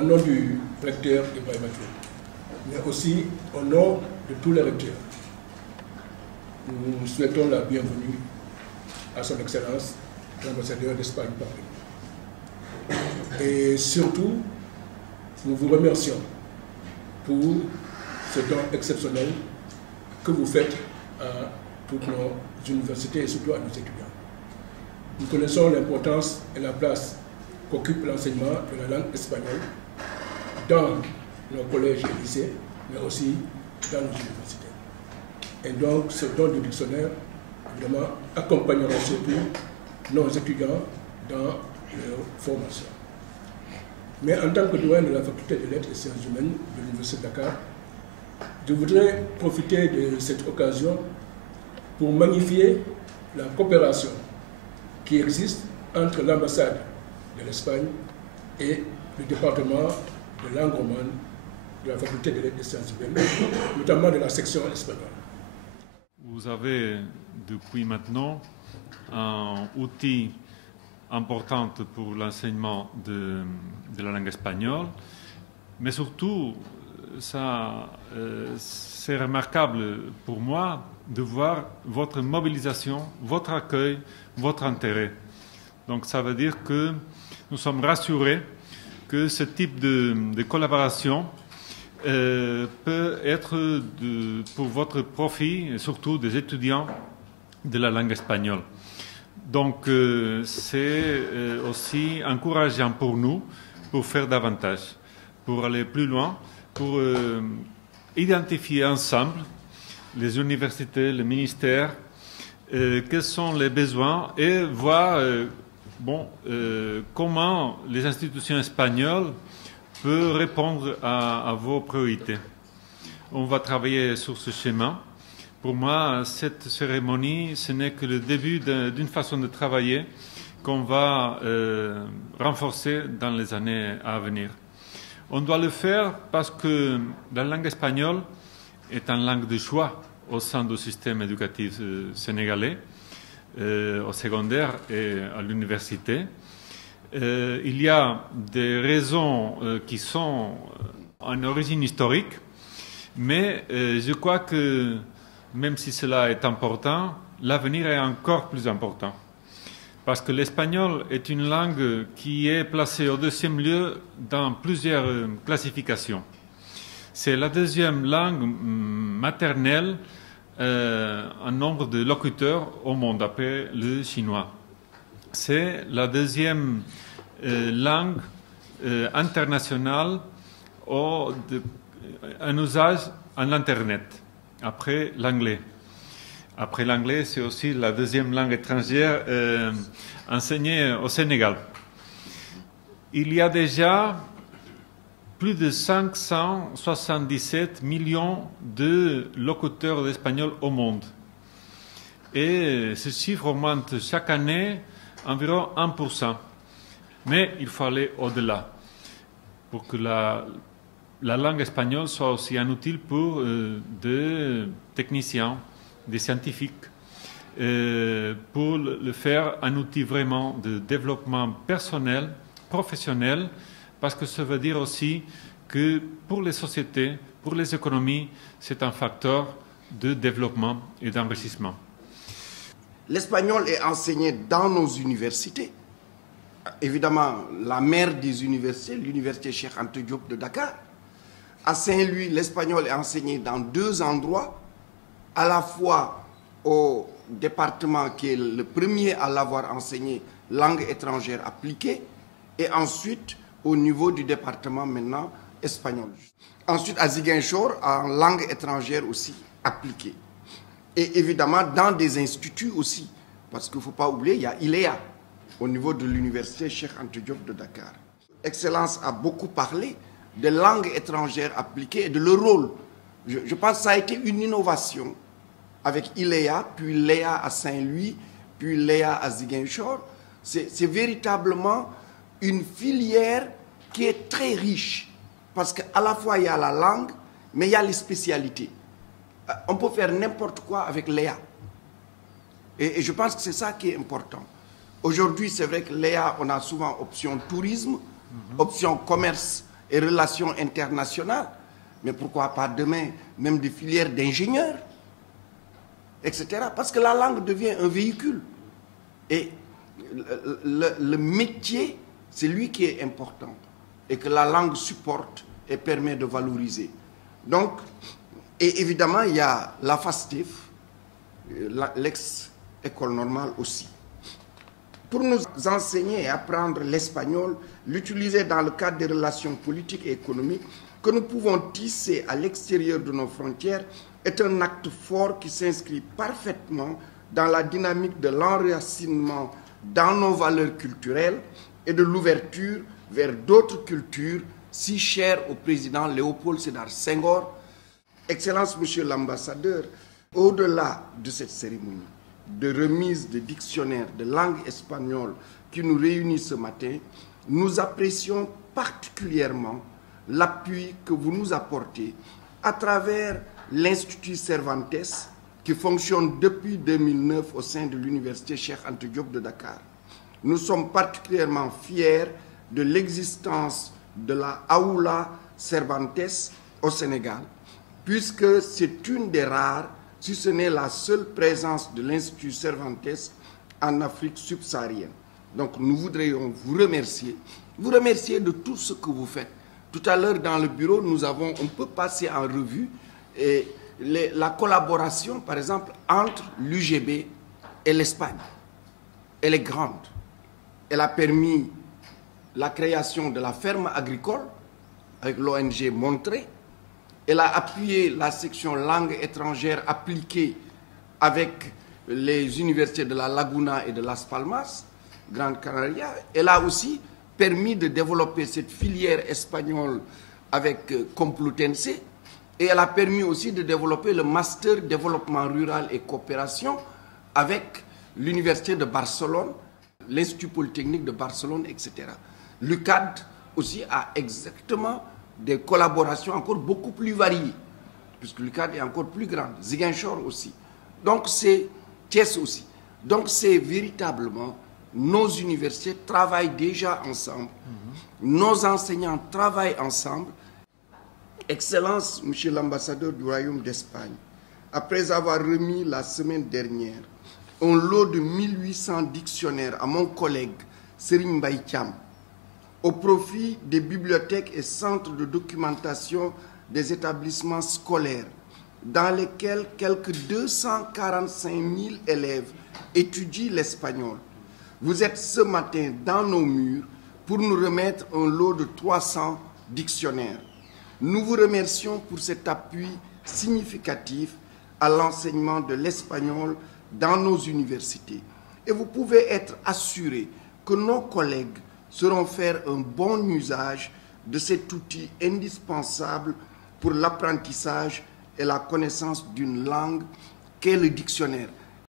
au nom du recteur Ibrahima Touré, mais aussi au nom de tous les recteurs, nous souhaitons la bienvenue à son Excellence, l'ambassadeur d'Espagne Paris. Et surtout, nous vous remercions pour ce don exceptionnel que vous faites à toutes nos universités et surtout à nos étudiants. Nous connaissons l'importance et la place qu'occupe l'enseignement de la langue espagnole dans nos collèges et lycées, mais aussi dans nos universités. Et donc, ce don du dictionnaire, évidemment, accompagnera surtout nos étudiants dans leur formation. Mais en tant que doyen de la faculté des lettres et sciences humaines de l'Université de Dakar, je voudrais profiter de cette occasion pour magnifier la coopération qui existe entre l'ambassade de l'Espagne et le département de langue romane de la faculté des lettres et sciences humaines, notamment de la section espagnole. Vous avez depuis maintenant un outil important pour l'enseignement de la langue espagnole, mais surtout, c'est remarquable pour moi de voir votre mobilisation, votre accueil, votre intérêt. Donc ça veut dire que nous sommes rassurés que ce type de collaboration peut être pour votre profit, et surtout des étudiants de la langue espagnole. Donc c'est aussi encourageant pour nous pour faire davantage, pour aller plus loin, pour identifier ensemble les universités, les ministères, quels sont les besoins et voir comment les institutions espagnoles peuvent répondre à vos priorités. On va travailler sur ce schéma. Pour moi, cette cérémonie, ce n'est que le début d'une façon de travailler qu'on va renforcer dans les années à venir. On doit le faire parce que la langue espagnole est une langue de choix au sein du système éducatif sénégalais, au secondaire et à l'université. Il y a des raisons qui sont en origine historique, mais je crois que même si cela est important, l'avenir est encore plus important. Parce que l'espagnol est une langue qui est placée au deuxième lieu dans plusieurs classifications. C'est la deuxième langue maternelle en nombre de locuteurs au monde, après le chinois. C'est la deuxième langue internationale en usage en Internet, après l'anglais. Après l'anglais, c'est aussi la deuxième langue étrangère enseignée au Sénégal. Il y a déjà plus de 577 millions de locuteurs d'espagnol au monde. Et ce chiffre augmente chaque année environ 1%. Mais il faut aller au-delà pour que la langue espagnole soit aussi un outil pour des techniciens, des scientifiques, pour le faire un outil vraiment de développement personnel, professionnel, parce que ça veut dire aussi que pour les sociétés, pour les économies, c'est un facteur de développement et d'enrichissement. L'espagnol est enseigné dans nos universités. Évidemment, la mère des universités, l'université Cheikh Anta Diop de Dakar. À Saint-Louis, l'espagnol est enseigné dans 2 endroits, à la fois au département qui est le premier à l'avoir enseigné, langue étrangère appliquée, et ensuite au niveau du département maintenant espagnol. Ensuite à Ziguinchor, en langue étrangère aussi appliquée. Et évidemment dans des instituts aussi, parce qu'il ne faut pas oublier, il y a ILEA au niveau de l'université Cheikh Anta Diop de Dakar. Excellence a beaucoup parlé de langues étrangères appliquées et de leur rôle. Je pense que ça a été une innovation avec ILEA, puis LEA à Saint-Louis, puis LEA à Ziguinchor. C'est véritablement une filière qui est très riche, parce qu'à la fois il y a la langue, mais il y a les spécialités. On peut faire n'importe quoi avec LEA. Et je pense que c'est ça qui est important. Aujourd'hui, c'est vrai que LEA, on a souvent option tourisme, option commerce et relations internationales. Mais pourquoi pas demain, même des filières d'ingénieurs, etc. Parce que la langue devient un véhicule. Et le métier, c'est lui qui est important. Et que la langue supporte et permet de valoriser. Donc, et évidemment, il y a la FASTEF, l'ex-école normale aussi. Pour nous enseigner et apprendre l'espagnol, l'utiliser dans le cadre des relations politiques et économiques que nous pouvons tisser à l'extérieur de nos frontières est un acte fort qui s'inscrit parfaitement dans la dynamique de l'enracinement dans nos valeurs culturelles et de l'ouverture vers d'autres cultures si chères au président Léopold Sédar Senghor. Excellence, Monsieur l'ambassadeur, au-delà de cette cérémonie de remise de dictionnaire de langue espagnole qui nous réunit ce matin, nous apprécions particulièrement l'appui que vous nous apportez à travers l'Institut Cervantes qui fonctionne depuis 2009 au sein de l'Université Cheikh Anta Diop de Dakar. Nous sommes particulièrement fiers de l'existence de la Aula Cervantes au Sénégal, puisque c'est une des rares, si ce n'est la seule présence de l'Institut Cervantes en Afrique subsaharienne. Donc nous voudrions vous remercier de tout ce que vous faites. Tout à l'heure dans le bureau, on peut passer en revue la collaboration, par exemple, entre l'UGB et l'Espagne. Elle est grande. Elle a permis la création de la ferme agricole avec l'ONG Montré. Elle a appuyé la section langue étrangère appliquée avec les universités de la Laguna et de Las Palmas, Grande Canaria. Elle a aussi permis de développer cette filière espagnole avec Complutense. Et elle a permis aussi de développer le master développement rural et coopération avec l'Université de Barcelone, l'Institut Polytechnique de Barcelone, etc. L'UCAD aussi a exactement des collaborations encore beaucoup plus variées, puisque l'UCAD est encore plus grande, Ziguinchor aussi. Donc c'est Thiès aussi. Donc c'est véritablement, nos universités travaillent déjà ensemble, nos enseignants travaillent ensemble. Excellence, Monsieur l'ambassadeur du Royaume d'Espagne, après avoir remis la semaine dernière un lot de 1800 dictionnaires à mon collègue Serigne Mbaye Thiam, au profit des bibliothèques et centres de documentation des établissements scolaires, dans lesquels quelques 245 000 élèves étudient l'espagnol. Vous êtes ce matin dans nos murs pour nous remettre un lot de 300 dictionnaires. Nous vous remercions pour cet appui significatif à l'enseignement de l'espagnol dans nos universités. Et vous pouvez être assurés que nos collègues sauront faire un bon usage de cet outil indispensable pour l'apprentissage et la connaissance d'une langue qu'est le dictionnaire.